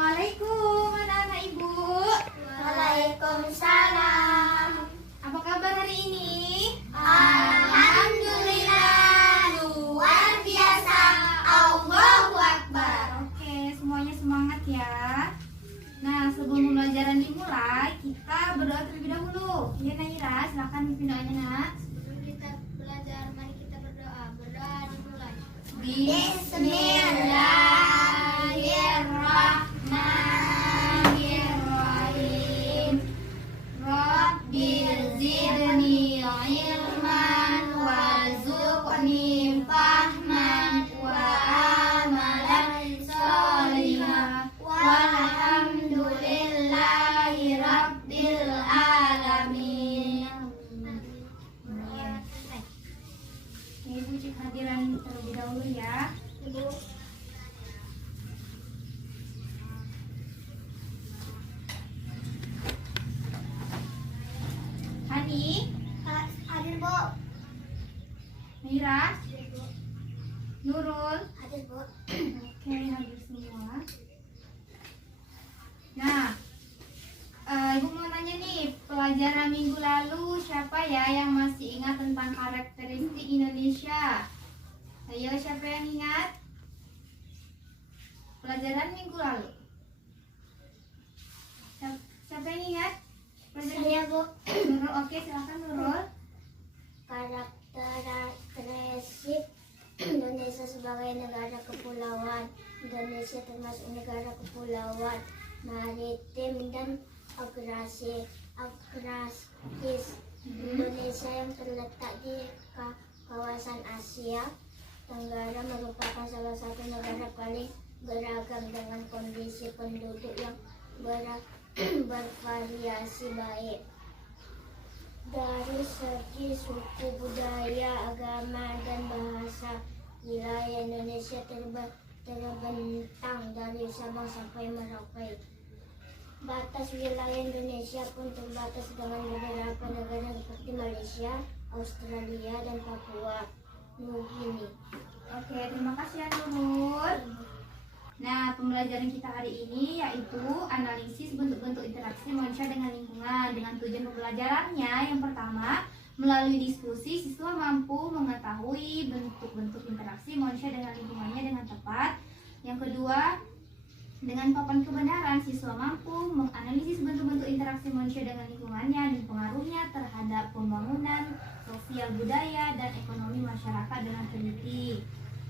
Assalamualaikum anak-anak ibu. Waalaikumsalam. Apa kabar hari ini? Alhamdulillah, luar biasa. Allahu Akbar. Oke, semuanya semangat ya. Nah, sebelum pembelajaran dimulai, kita berdoa terlebih dahulu. Ya Naira, silakan pimpin doanya nak. Sebelum kita belajar, mari kita berdoa. Berdoa dimulai. Bismillahirrahmanirrahim. Rabbil zidni ilman warzuqni fahman wa amalan sholihah walhamdulillahi rabbil alamin. Oke, ibu cek hadiran terlebih dahulu ya. Ibu, Hani, hadir Bu. Naira, Hadir Bu. Nurul. Hadir Bu. Oke, hadir semua. Nah, ibu mau nanya nih, pelajaran minggu lalu siapa ya yang masih ingat tentang karakteristik Indonesia? Ayo, siapa yang ingat? Pelajaran minggu lalu. Siapa yang ingat? Saya Bu. Nurul, oke, silakan Nurul. Karakteristik Indonesia sebagai negara kepulauan. Indonesia termasuk negara kepulauan, maritim dan agresi. Indonesia yang terletak di kawasan Asia Tenggara merupakan salah satu negara paling beragam dengan kondisi penduduk yang bervariasi baik dari segi suku, budaya, agama, dan bahasa. Wilayah Indonesia terbentang dari Sabang sampai Merauke. Batas wilayah Indonesia pun terbatas dengan beberapa negara seperti Malaysia, Australia, dan Papua Nugini. Oke, terima kasih ya Nurul. Nah, pembelajaran kita hari ini yaitu analisis bentuk-bentuk interaksi manusia dengan lingkungan. Dengan tujuan pembelajarannya, yang pertama, melalui diskusi siswa mampu mengetahui bentuk-bentuk interaksi manusia dengan lingkungannya dengan tepat. Yang kedua, dengan papan kebenaran, siswa mampu menganalisis bentuk-bentuk interaksi manusia dengan lingkungannya dan pengaruhnya terhadap pembangunan sosial, budaya, dan ekonomi masyarakat dengan teliti.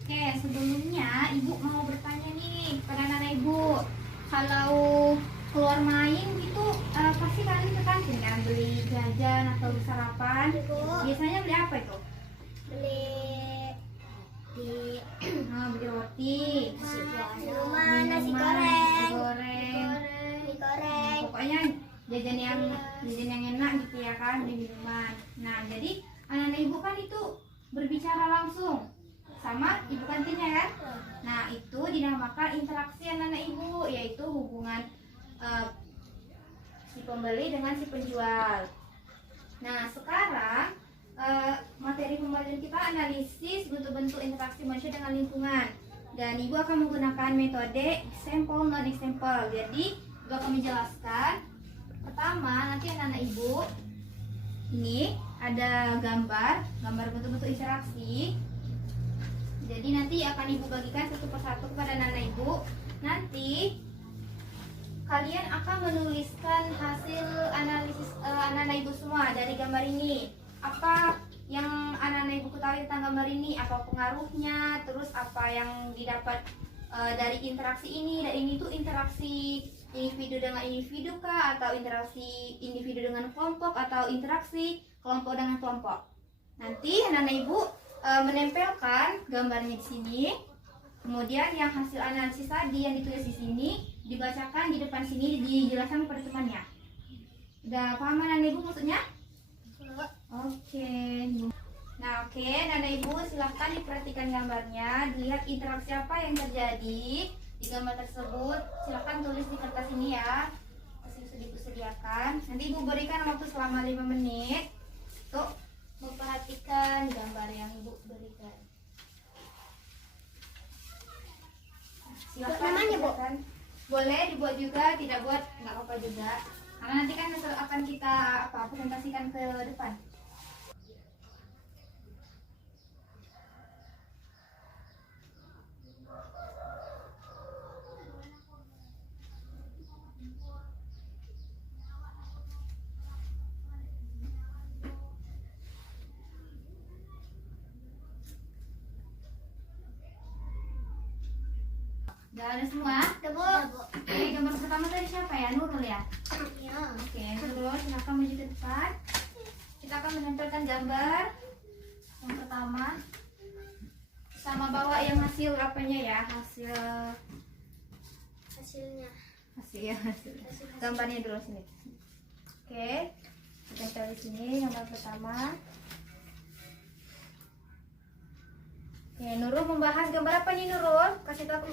Oke, sebelumnya ibu mau bertanya nih kepada anak ibu, kalau keluar main gitu pasti kalian ke kantin kan, beli jajan atau beli sarapan? Ibu. Biasanya beli apa itu? Beli di Beli roti, rumah, nasi minuman, goreng, nasi goreng. mie goreng. Pokoknya jajan yang enak gitu ya kan, di minuman. Nah, jadi anak-anak ibu kan itu berbicara langsung sama ibu kantinnya kan. Nah, itu dinamakan interaksi anak-anak ibu, yaitu hubungan si pembeli dengan si penjual. Nah, sekarang materi pembelajaran kita analisis bentuk-bentuk interaksi manusia dengan lingkungan. Dan ibu akan menggunakan metode example non example. Jadi ibu akan menjelaskan. Pertama, nanti anak-anak ibu ini ada gambar bentuk-bentuk interaksi. Jadi nanti akan ibu bagikan satu persatu kepada anak-anak ibu. Nanti kalian akan menuliskan hasil analisis anak-anak ibu semua dari gambar ini. Apa yang anak-anak ibu ketahui tentang gambar ini? Apa pengaruhnya? Terus apa yang didapat dari interaksi ini? Dan ini tuh interaksi individu dengan individu kah? Atau interaksi individu dengan kelompok? Atau interaksi kelompok dengan kelompok? Nanti anak-anak ibu menempelkan gambarnya di sini. Kemudian yang hasil analisis tadi yang ditulis di sini dibacakan di depan sini, dijelaskan kepada temannya. Udah paham anak-anak ibu maksudnya? Oke. Nah, oke, anak-anak ibu silahkan diperhatikan gambarnya, dilihat interaksi apa yang terjadi di gambar tersebut. Silahkan tulis di kertas ini ya, disediakan. Nanti ibu berikan waktu selama 5 menit untuk memperhatikan gambar yang ibu berikan. Silakan. Namanya, Bu? Boleh dibuat juga, tidak buat nggak apa-apa juga. Karena nanti kan akan kita presentasikan ke depan. Udah ada semua? Oke, gambar pertama tadi siapa ya? Nurul ya? Ya. Oke, Nurul silakan maju ke depan. Kita akan menempelkan gambar yang pertama. Sama bawa yang hasil apanya ya? Hasilnya. Hasil. Gambarnya dulu sini. Oke. Kita tempel di sini gambar pertama. Oke, Nurul membahas gambar apa nih Nurul? Kasih tahu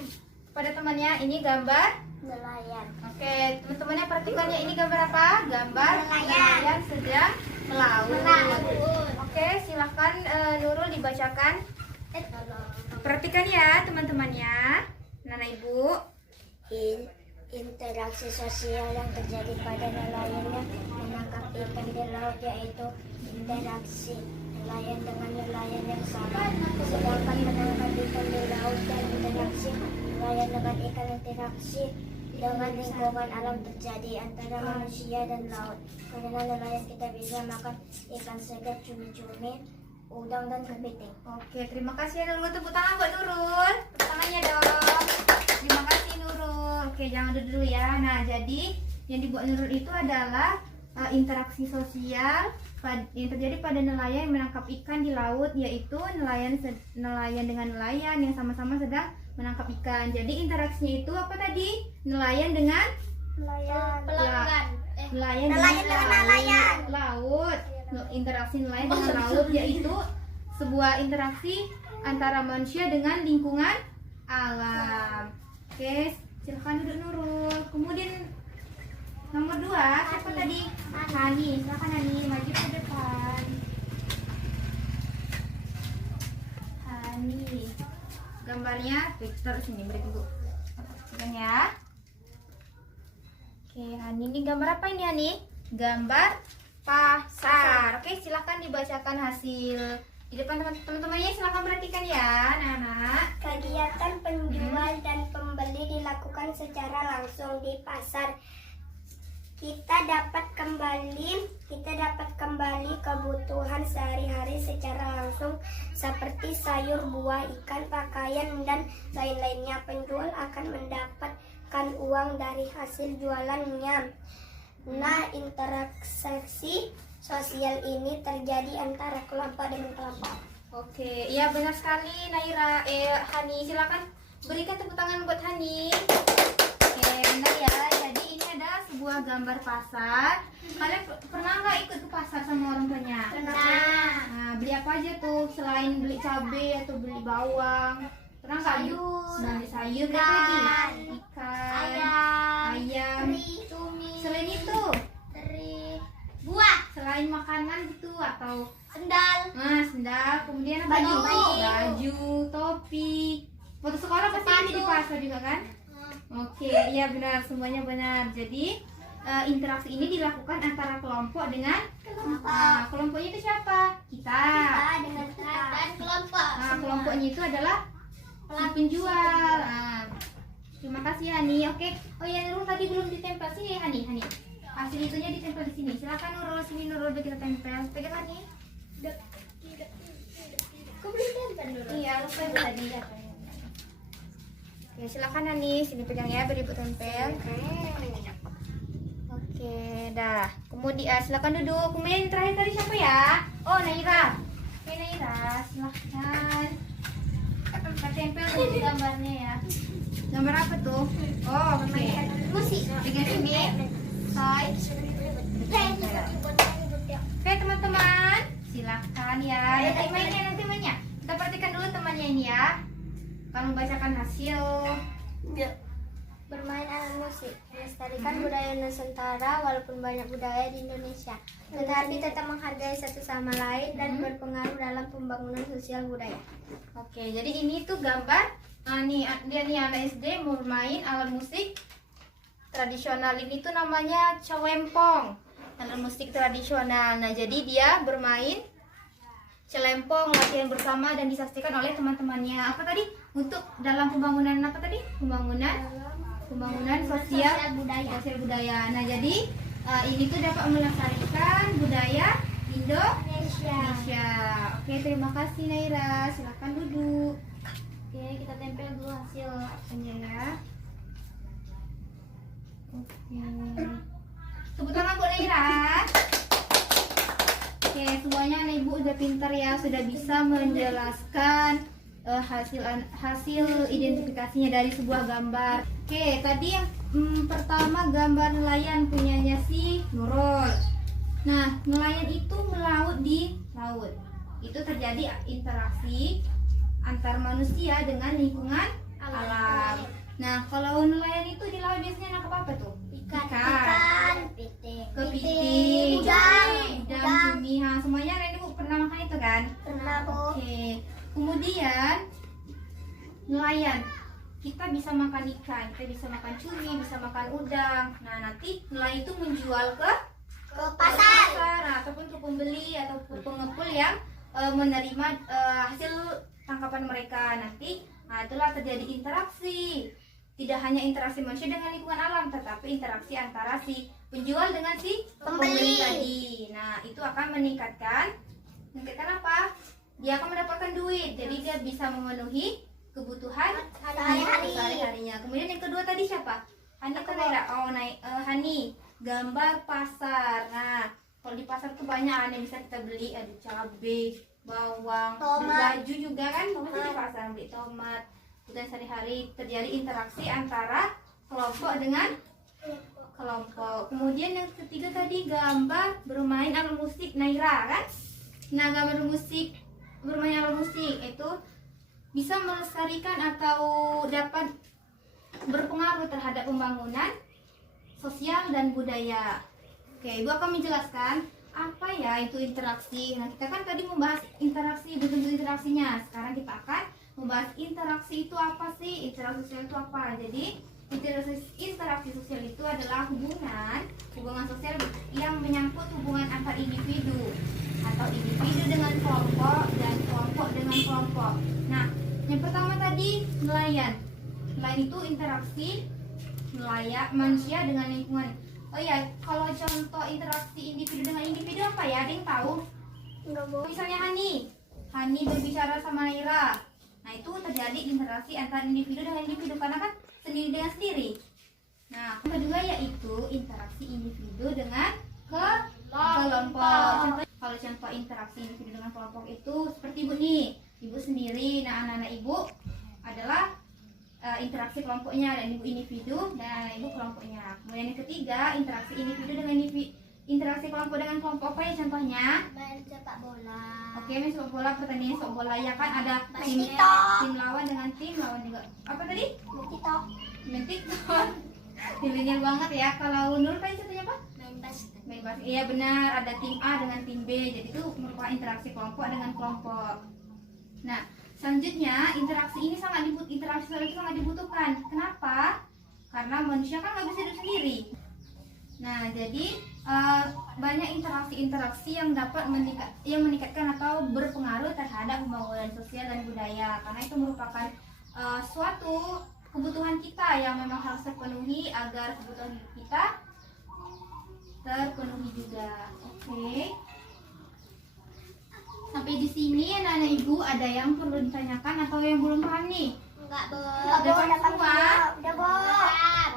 pada temannya, ini gambar Nelayan. Oke, teman-temannya perhatikan ya, ini gambar apa? Gambar Nelayan. sedang melaut. Oke, silahkan Nurul dibacakan. Perhatikan ya teman-temannya, Nana Ibu. Interaksi sosial yang terjadi pada nelayan yang menangkap ikan di laut yaitu interaksi nelayan dengan nelayan yang sama. Sedangkan menangkap ikan di laut dan interaksi nelayan dengan ikan interaksi dengan lingkungan alam terjadi antara manusia dan laut. Karena nelayan kita bisa makan ikan segar, cumi-cumi, udang dan kepiting. Oke, terima kasih ya Nurul. Tepuk tangan buat Nurul. Tepuk tangannya dong. Terima kasih Nurul. Oke, jangan dulu ya. Nah, jadi yang dibuat Nurul itu adalah interaksi sosial yang terjadi pada nelayan yang menangkap ikan di laut, yaitu nelayan dengan nelayan yang sama-sama sedang menangkap ikan. Jadi interaksinya itu apa tadi? Nelayan dengan nelayan dengan laut. Interaksi nelayan dengan laut yaitu sebuah interaksi antara manusia dengan lingkungan alam. Oke, silakan duduk Nurul. Kemudian nomor 2 siapa tadi? Hani. Silakan Hani maju ke depan. Hani. Gambarnya Victor sini beri dulu. Pegang ya. Oke, Hani ini gambar apa ini Hani? Gambar pasar. Oke, silakan dibacakan hasil di depan teman-temannya. Silakan perhatikan ya, anak-anak. Kegiatan penjual dan pembeli dilakukan secara langsung di pasar. Kita dapat kembali kebutuhan sehari-hari secara langsung seperti sayur, buah, ikan, pakaian dan lain-lainnya. Penjual akan mendapatkan uang dari hasil jualannya. Nah, interaksi sosial ini terjadi antara kelompok dengan kelompok. Oke, iya benar sekali Naira. Hani, silakan berikan tepuk tangan buat Hani. Oke, benar ya. Jadi ini adalah sebuah gambar pasar. Kalian pernah nggak ikut ke pasar sama orang tuanya? Pernah. Nah, beli apa aja tuh selain beli cabai atau beli bawang? Pernah nggak? Sayur. Nah, beli sayur lagi. Ikan, ayam. Cumi, Selain itu, buah, selain makanan gitu atau sendal, sendal, kemudian apa Baju. lagi? Baju, topi. Waktu sekolah pasti beli di Sepatu. pasar juga kan? Oke, iya benar, semuanya benar. Jadi interaksi ini dilakukan antara kelompok dengan kelompoknya itu siapa? Kita. dengan dan kelompok. Nah, kelompoknya itu adalah si penjual. Nah, terima kasih Hani. Oke. Oh ya, Nurul tadi belum ditempel sini Hani. Hasil itunya ditempel di sini. Silakan Nurul, sini Nurul biar kita tempel. Pegang Hani. Kau beli tempel dulu. Iya, lupa yang tadi ya. Oke, silakan Hani, sini pegang ya, beri ibu tempel. Oke, dah. Kemudian silakan duduk. Kemudian terakhir tadi siapa ya? Oh, Naira. Oke, Naira, silakan. Kita tempel dulu gambarnya ya. Gambar apa tuh? Oh, oke. Musik. Pegang sini. Hai. Oke, teman-teman, silakan ya. Nanti mainnya. Kita perhatikan dulu temannya ini ya. Akan membacakan hasil. Bermain alat musik, melestarikan budaya Nusantara walaupun banyak budaya di Indonesia, tetapi tetap menghargai satu sama lain dan berpengaruh dalam pembangunan sosial budaya. Oke, jadi ini tuh gambar. Nih, dia nih anak SD mau bermain alat musik tradisional ini tuh namanya celempong, alat musik tradisional. Nah, jadi dia bermain celempong, latihan bersama dan disaksikan oleh teman-temannya. Apa tadi? Untuk dalam pembangunan apa tadi? Pembangunan sosial budaya. Nah, jadi ini tuh dapat melestarikan budaya Indonesia. Oke, terima kasih Naira. Silakan duduk. Oke, kita tempel dulu hasil apanya ya. Oke. Tepuk tangan buat Naira. Oke, semuanya anak ibu udah pintar ya, sudah bisa menjelaskan hasil identifikasinya dari sebuah gambar. Oke, tadi yang pertama gambar nelayan punyanya si Nurul. Nah, nelayan itu melaut di laut. Itu terjadi interaksi antar manusia dengan lingkungan alam. Nah, kalau nelayan itu di laut biasanya nangkap apa tuh? Ikan, kepiting, udang, cumi. Semuanya ibu pernah makan itu kan? Pernah, Bu. Oke. Kemudian nelayan, kita bisa makan ikan, kita bisa makan cumi, bisa makan udang. Nah, nanti nelayan itu menjual ke pasar ataupun ke pembeli atau ke pengepul yang menerima hasil tangkapan mereka. Nanti, nah itulah terjadi interaksi. Tidak hanya interaksi manusia dengan lingkungan alam, tetapi interaksi antara si penjual dengan si pembeli tadi. Nah, itu akan meningkatkan apa? Dia akan mendapatkan duit, jadi dia bisa memenuhi kebutuhan sehari-harinya. Kemudian yang kedua tadi siapa? Hani atau Naira? Oh, Hani. Gambar pasar. Nah, kalau di pasar tuh banyak yang bisa kita beli, ada cabai, bawang, baju juga kan? Pasti di pasar beli tomat. Kebutuhan sehari-hari, terjadi interaksi antara kelompok dengan kelompok. Kemudian yang ketiga tadi gambar bermain alat musik Naira kan? Nah, gambar bermain alat musik itu bisa melestarikan atau dapat berpengaruh terhadap pembangunan sosial dan budaya. Oke, Ibu akan menjelaskan apa ya itu interaksi. Nah, kita kan tadi membahas interaksi, bentuk interaksinya. Sekarang kita akan membahas interaksi itu apa sih? Interaksi sosial itu apa? Jadi, interaksi sosial itu adalah hubungan sosial yang menyangkut hubungan antar individu atau individu dengan kelompok dan kelompok dengan kelompok. Nah, yang pertama tadi nelayan. Nelayan itu interaksi manusia dengan lingkungan. Oh ya, kalau contoh interaksi individu dengan individu apa ya? Ada yang tahu? Enggak, Bu. Misalnya Hani berbicara sama Naira. Nah, itu terjadi interaksi antara individu dengan individu karena kan sendiri dengan sendiri. Nah, yang kedua yaitu interaksi individu dengan kelompok. Kalau contoh interaksi individu dengan kelompok itu seperti Ibu nih, Ibu sendiri. Nah, anak-anak Ibu adalah interaksi kelompoknya, dan Ibu individu dan anak Ibu kelompoknya. Kemudian yang ketiga, interaksi individu dengan interaksi kelompok dengan kelompok apa ya contohnya? Main sepak bola. Oke, main sepak bola, pertandingan sepak bola ya kan ada tim lawan dengan tim lawan juga. Apa tadi? Main TikTok. Milenial banget ya. Kalau Nur tadi contohnya apa? Main basket. Iya benar, ada tim A dengan tim B. Jadi itu merupakan interaksi kelompok dengan kelompok. Nah, selanjutnya interaksi ini interaksi sosial itu sangat dibutuhkan. Kenapa? Karena manusia kan nggak bisa hidup sendiri. Nah, jadi banyak interaksi yang dapat meningkatkan atau berpengaruh terhadap pembangunan sosial dan budaya. Karena itu merupakan suatu kebutuhan kita yang memang harus terpenuhi agar kebutuhan hidup kita terpenuhi juga. Oke. Sampai di sini anak-anak Ibu ada yang perlu ditanyakan atau yang belum paham nih? Enggak, Bu. Udah paham semua? Udah, Bu.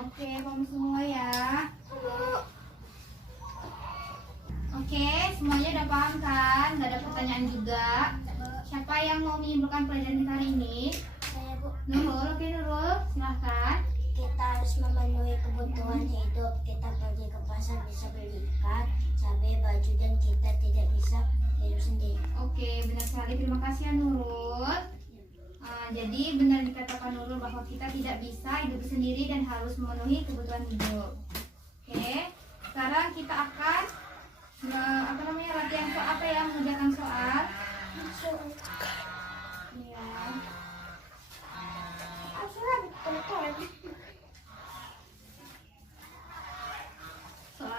Oke, paham semua ya. Oke, semuanya udah paham kan? Gak ada pertanyaan juga. Siapa yang mau menyimpulkan pelajaran kita hari ini? Saya, Bu. Nurul, oke Nurul, silahkan. Kita harus memenuhi kebutuhan hidup. Kita pergi ke pasar bisa beli ikan, cabai, baju, dan kita tidak bisa hidup sendiri. Oke, benar sekali. Terima kasih ya Nurul. Jadi benar dikatakan Nurul bahwa kita tidak bisa hidup sendiri dan harus memenuhi kebutuhan hidup. Oke, sekarang kita akan latihan soal apa ya? Mengerjakan soal. Ya.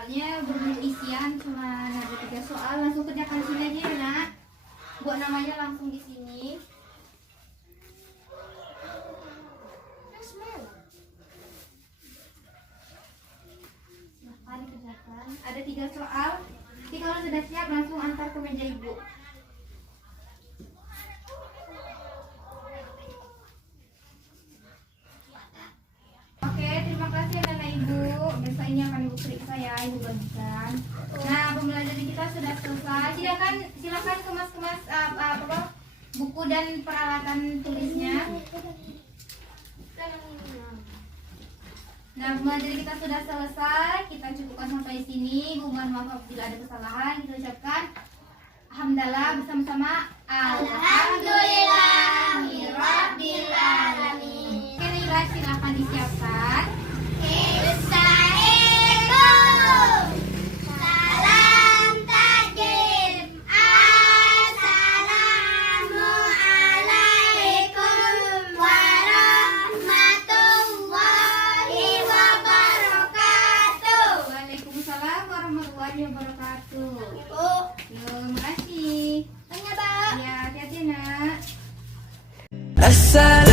soalnya belum isian, cuma ada 3 soal. Langsung kerjakan sini aja ya nak. Buat namanya langsung di sini. Silahkan kerjakan. Ada 3 soal. Jadi kalau sudah siap langsung antar ke meja ibu. Oke, terima kasih anak ibu. Besok ini akan ibu periksa ya, ibu bagikan. Nah, pembelajaran kita sudah selesai. Silakan kemas-kemas buku dan peralatan tulisnya. Nah, pembelajaran kita sudah selesai. Kita cukupkan sampai sini. Ibu mohon maaf apabila ada kesalahan. Kita ucapkan alhamdulillah bersama-sama. Alhamdulillahirabbil alamin. Oke, Nila, silakan disiapkan. Assalamualaikum. Salam tajim. Assalamualaikum warahmatullahi wabarakatuh. Waalaikumsalam warahmatullahi wabarakatuh. Oh, Terima kasih. tanya, Pak. Ya, hati-hati nak. Assalamualaikum